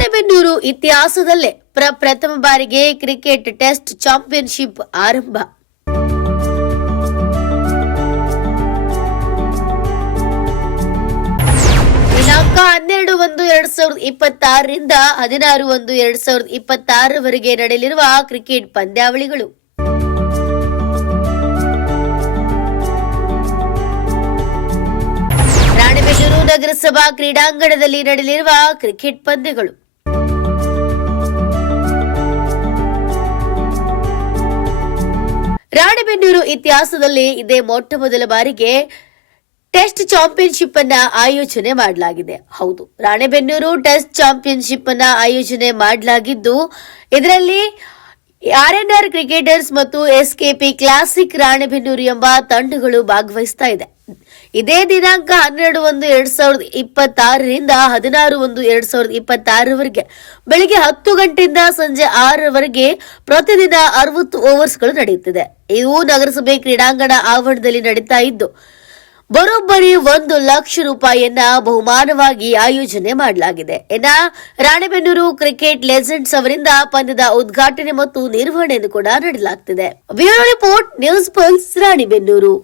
ರಾಣೆಬೆನ್ನೂರು ಇತಿಹಾಸದಲ್ಲೇ ಪ್ರಥಮ ಬಾರಿಗೆ ಕ್ರಿಕೆಟ್ ಟೆಸ್ಟ್ ಚಾಂಪಿಯನ್ಶಿಪ್ ಆರಂಭ. ದಿನಾಂಕ 12/1/2026 ರಿಂದ 16/1/2026 ವರೆಗೆ ನಡೆಯಲಿರುವ ಕ್ರಿಕೆಟ್ ಪಂದ್ಯಾವಳಿಗಳು. ರಾಣೆಬೆನ್ನೂರು ನಗರಸಭಾ ಕ್ರೀಡಾಂಗಣದಲ್ಲಿ ನಡೆಯಲಿರುವ ಕ್ರಿಕೆಟ್ ಪಂದ್ಯಗಳು. ರಾಣೆಬೆನ್ನೂರು ಇತಿಹಾಸದಲ್ಲಿ ಇದೇ ಮೊಟ್ಟ ಮೊದಲ ಬಾರಿಗೆ ಟೆಸ್ಟ್ ಚಾಂಪಿಯನ್ಶಿಪ್ ಅನ್ನ ಆಯೋಜನೆ ಮಾಡಲಾಗಿದೆ. ಹೌದು, ರಾಣೆಬೆನ್ನೂರು ಟೆಸ್ಟ್ ಚಾಂಪಿಯನ್ಶಿಪ್ ಅನ್ನ ಆಯೋಜನೆ ಮಾಡಲಾಗಿದ್ದು ಇದರಲ್ಲಿ ಆರ್ಎನ್ಆರ್ ಕ್ರಿಕೆಟರ್ಸ್ ಮತ್ತು ಎಸ್ಕೆಪಿ ಕ್ಲಾಸಿಕ್ ರಾಣೆಬೆನ್ನೂರು ಎಂಬ ತಂಡಗಳು ಭಾಗವಹಿಸ್ತಾ ಇದೆ. ಇದೇ ದಿನಾಂಕ 12/1/2026 ರಿಂದ 16/1/2026 ವರೆಗೆ ಬೆಳಿಗ್ಗೆ 10 ಗಂಟೆಯಿಂದ ಸಂಜೆ 6ರವರೆಗೆ ಪ್ರತಿದಿನ 60 ಓವರ್ಸ್ಗಳು ನಡೆಯುತ್ತಿದೆ. ಇವು ನಗರಸಭೆ ಕ್ರೀಡಾಂಗಣ ಆವರಣದಲ್ಲಿ ನಡೀತಾ ಇದ್ದು ಬರೋಬ್ಬರಿ 1 ಲಕ್ಷ ರೂಪಾಯಿಯನ್ನ ಬಹುಮಾನವಾಗಿ ಆಯೋಜನೆ ಮಾಡಲಾಗಿದೆ. ರಾಣೆಬೆನ್ನೂರು ಕ್ರಿಕೆಟ್ ಲೆಜೆಂಡ್ಸ್ ಅವರಿಂದ ಪಂದ್ಯದ ಉದ್ಘಾಟನೆ ಮತ್ತು ನಿರ್ವಹಣೆಯನ್ನು ಕೂಡ ನಡೆಸಲಾಗುತ್ತಿದೆ. Bureau report, news pulse, Ranebennur.